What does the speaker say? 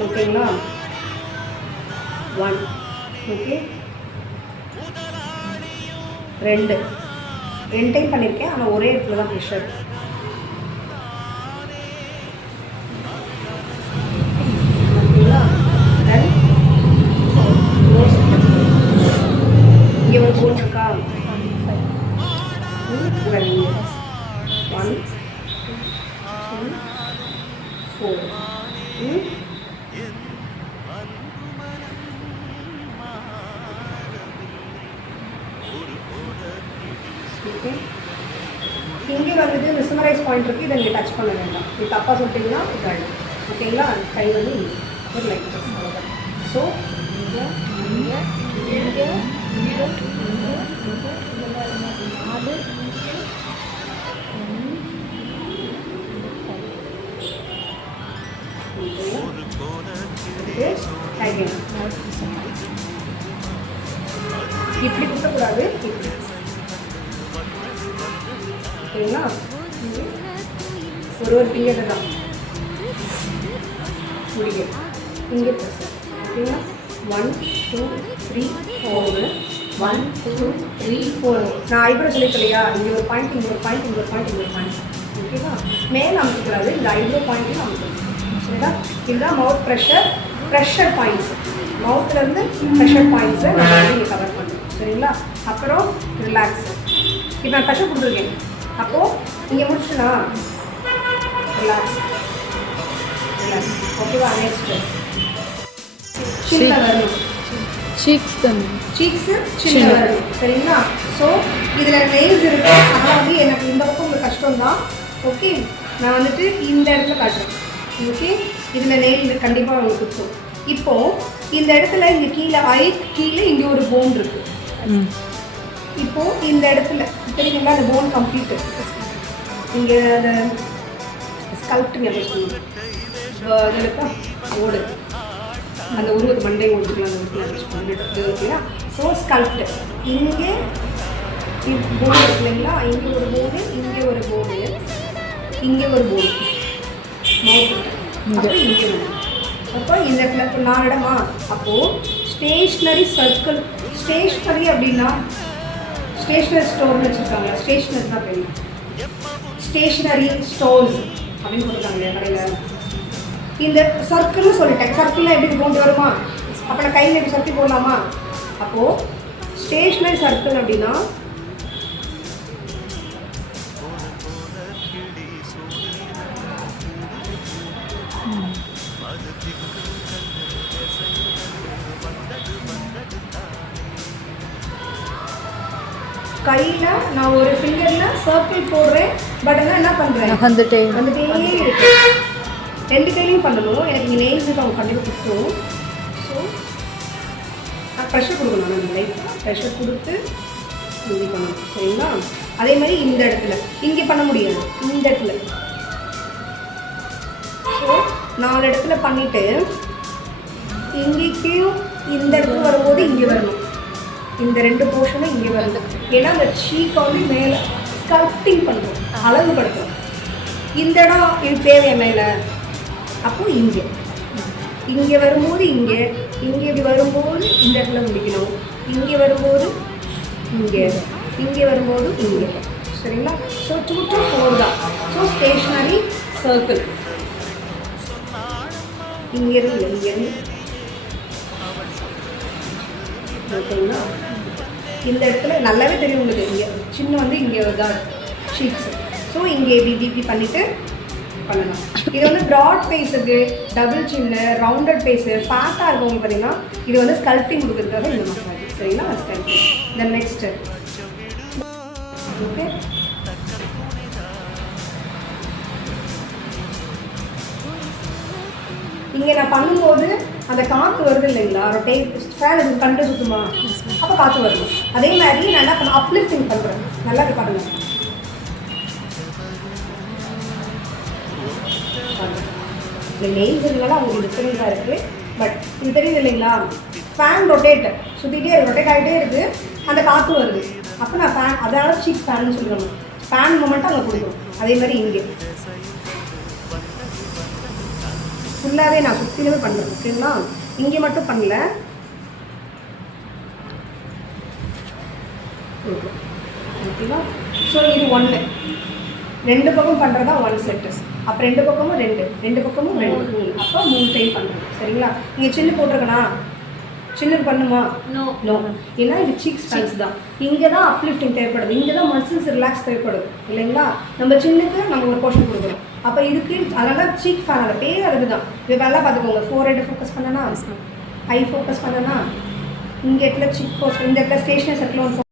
ஓகேங்களா? 1 okay, 2 time பண்ணியிருக்கேன், ஆனால் ஒரே இடத்துல தான் ப்ரெஷர். ஓகேங்களா? தென் இங்கே ஒரு போன் இருக்கா? 1 2 4 ஓகே. இங்கே வந்துட்டு மிஸ்மரைஸ் பாயிண்ட் இருக்குது, இதை நீங்கள் டச் பண்ண வேண்டாம். இது தப்பாக சொல்லிட்டீங்கன்னா இது ஓகேங்களா? கை வந்து ஒரு லைக் அவ்வளோதான். ஸோ இங்கே இங்கே இங்கே இங்கே நாலு இப்படி குத்தக்கூடாது, இப்படி. ஓகேங்களா? ஒரு ஃபிங்கர் தான் முடியும். இங்கே ப்ரெஸ். ஓகேங்களா? 1 2 3 4 1 2 3 4. நான் ஐப்ரோ சொல்லிட்டு இல்லையா, இங்கே ஒரு பாயிண்ட், இங்கே ஒரு பாயிண்ட், இங்கே ஒரு பாயிண்ட், இங்கே ஒரு பாயிண்ட். ஓகேவா? மேலே அமைக்கக்கூடாது, இந்த ஐப்ரோ பாயிண்ட்டையும் அமைக்கணும். சரிங்களா? இதுதான் மவுத் ப்ரெஷர் பாயிண்ட்ஸ். மவுத்துலேருந்து ப்ரெஷர் பாயிண்ட்ஸை நம்ம வந்து இங்கே கவர் பண்ணணும். சரிங்களா? அப்புறம் ரிலாக்ஸ். இப்போ நான் ப்ரெஷர் கொடுத்துருக்கேன், அப்போது இங்கே முடிச்சுனா ரிலாக்ஸ். ஓகேவா? நெக்ஸ்ட்டு சின்ன வரணும், சீக்ஸ் தானே, சீக்ஸு சின்ன வரணும். சரிங்களா? ஸோ இதில் நெயில்ஸ் இருக்குது, ஆனால் வந்து எனக்கு இந்த பக்கம் உங்களுக்கு கஷ்டம் தான். ஓகே, நான் வந்துட்டு இந்த இடத்துல காட்டுறேன். ஓகே, இதில் நெயில் கண்டிப்பாக உங்களுக்கு இருக்கும். இப்போது இந்த இடத்துல இங்கே கீழே இங்கே ஒரு போன் இருக்குது. இப்போது இந்த இடத்துல தெரியுங்களா, அந்த போன் கம்ப்ளீட்டு இங்கே அந்த ஸ்கல்ப்டுங்க சொல்லணும், ஓடு அந்த உருவத்து மண்டை ஓடுக்கலாம், அந்த ஓகேயா? ஸோ ஸ்கல்ப்டு இங்கே போன் இருக்கு இல்லைங்களா, இங்கே ஒரு போனு, இங்கே ஒரு போனு, இங்கே ஒரு போனு, மவுத்து அப்புறம் இங்கே ஒன்று. அப்போ இந்த இடத்துல 4 இடமா? அப்போது ஸ்டேஷ்னரி சர்க்கிள். ஸ்டேஷ்னரி அப்படின்னா ஸ்டேஷ்னரி ஸ்டோர்னு வச்சுருக்காங்க. ஸ்டேஷ்னரி தான் தெரியும், ஸ்டேஷ்னரி ஸ்டோர்ஸ் அப்படின்னு கொடுத்தாங்க கடையில். இந்த சர்க்கிள்னு சொல்லிட்டேன். சர்க்கிளில் எப்படி கொண்டு வருமா? அப்போ நான் கையில் எப்படி சர்க்கிள் போடலாமா? அப்போது ஸ்டேஷ்னரி சர்க்கிள் அப்படின்னா கையில் நான் ஒரு ஃபிங்கரில் சர்க்கிள் போடுறேன். பட் ஆனால் என்ன பண்ணுறேன், வந்துட்டே இருக்கு. 2 கையிலையும் பண்ணணும். எனக்கு இங்கே நெயில்ஸுக்கு அவங்க கண்டிப்பாக கொடுத்துரும். ஸோ நான் ப்ரெஷர் கொடுக்கணும், நான் லைட்டாக ப்ரெஷர் கொடுத்து இப்படி பண்ணணும். சரிங்களா? அதே மாதிரி இந்த இடத்துல இங்கே பண்ண முடியாது, இந்த இடத்துல. ஸோ 4 இடத்துல பண்ணிவிட்டு இங்கேயும் இந்த இடத்துல வரும்போது இங்கே வரணும். இந்த 2 போர்ஷனும் இங்கே வரணும். ஏன்னா அந்த சீக்கை வந்து மேலே ஸ்கல்ப்டிங் பண்ணுறோம், அழகுபடுத்துகிறோம். இந்த இடம் எனக்கு தேவையா மேலே? அப்போது இங்கே வரும்போது இங்கே இப்படி வரும்போது இந்த இடத்துல முடிக்கணும். இங்கே வரும்போது இங்கே வரும்போது இங்கே. சரிங்களா? ஸோ 2 to 4 தான். ஸோ ஸ்டேஷ்னரி சர்க்கிள் இங்கேருந்து ஓகேங்களா? இந்த இடத்துல நல்லாவே தெரியும் உங்களுக்கு, இங்கே சின்ன வந்து இங்கே தான் ஷீட்ஸு. ஸோ இங்கே இப்படி பண்ணிவிட்டு பண்ணலாம். இது வந்து ப்ராட் ஃபேஸுக்கு, டபுள் சின்ன, ரவுண்டட் ஃபேஸு, ஃபேட்டாக இருக்கவங்க பார்த்தீங்கன்னா இது வந்து ஸ்கல்ப்டிங் கொடுக்குறதுக்காக இந்த மசாஜ். சரிங்களா? ஸ்கல்ப்டிங். தென் நெக்ஸ்ட்டு ஓகே, இங்கே நான் பண்ணும்போது அந்த காற்று வருது இல்லைங்களா, ஃபேன் கண்டு சுற்றுமா, அப்போ காற்று வரணும். அதே மாதிரி நான் என்ன பண்ண அப்லிஃப்டிங் பண்ணுறேன். நல்லா பாருங்க, இந்த நெயில்ஸ் இருந்தாலும் அவங்களுக்கு டிஃப்ரெண்ட்டாக இருக்குது. பட் இது தெரியுது இல்லைங்களா, ஃபேன் ரொட்டேட் சுற்றிகிட்டே இருக்குது, ரொட்டேட் ஆகிட்டே இருக்குது, அந்த காற்று வருது. அப்போ நான் ஃபேன், அதனால சீக் ஃபேன்னு சொல்லுவாங்க. ஃபேன் மூமெண்ட்டு அங்கே கொடுக்கணும். அதே மாதிரி இங்கே ஃபுல்லாகவே நான் சுற்றிலுமே பண்ணுறேன். ஓகேங்களா? இங்கே மட்டும் பண்ணல. ஓகேவா? ஸோ இது 1 2 பக்கம் பண்ணுறதா 1 செட்டு. அப்போ 2 பக்கமும் 2 பக்கமும் 2 அப்போ 3 டைம் பண்ணுறோம். சரிங்களா? இங்கே சில்லு போட்டிருக்கணா? சில்லு பண்ணுமா? நோ. ஏன்னா இது சீக் ஸ்டைல்ஸ் தான். இங்கே தான் அப்லிஃப்டிங் தேவைப்படுது, இங்கே தான் மசில்ஸ் ரிலாக்ஸ் தேவைப்படுது இல்லைங்களா? நம்ம சின்னுக்கு நம்ம ஒரு போர்ஷன் கொடுக்குறோம். அப்போ இதுக்கு அதனால சீக் ஃபேனோட பேர் அதுக்கு தான். இது நல்லா பார்த்துக்கோங்க. 4 ஹெட் ஃபோக்கஸ் பண்ணனா, ஐ ஃபோக்கஸ் பண்ணனா, இங்கே இடத்துல சீக் ஃபோக்கஸ், இந்த இடத்துல ஸ்டேஷனரி சர்க்கிள்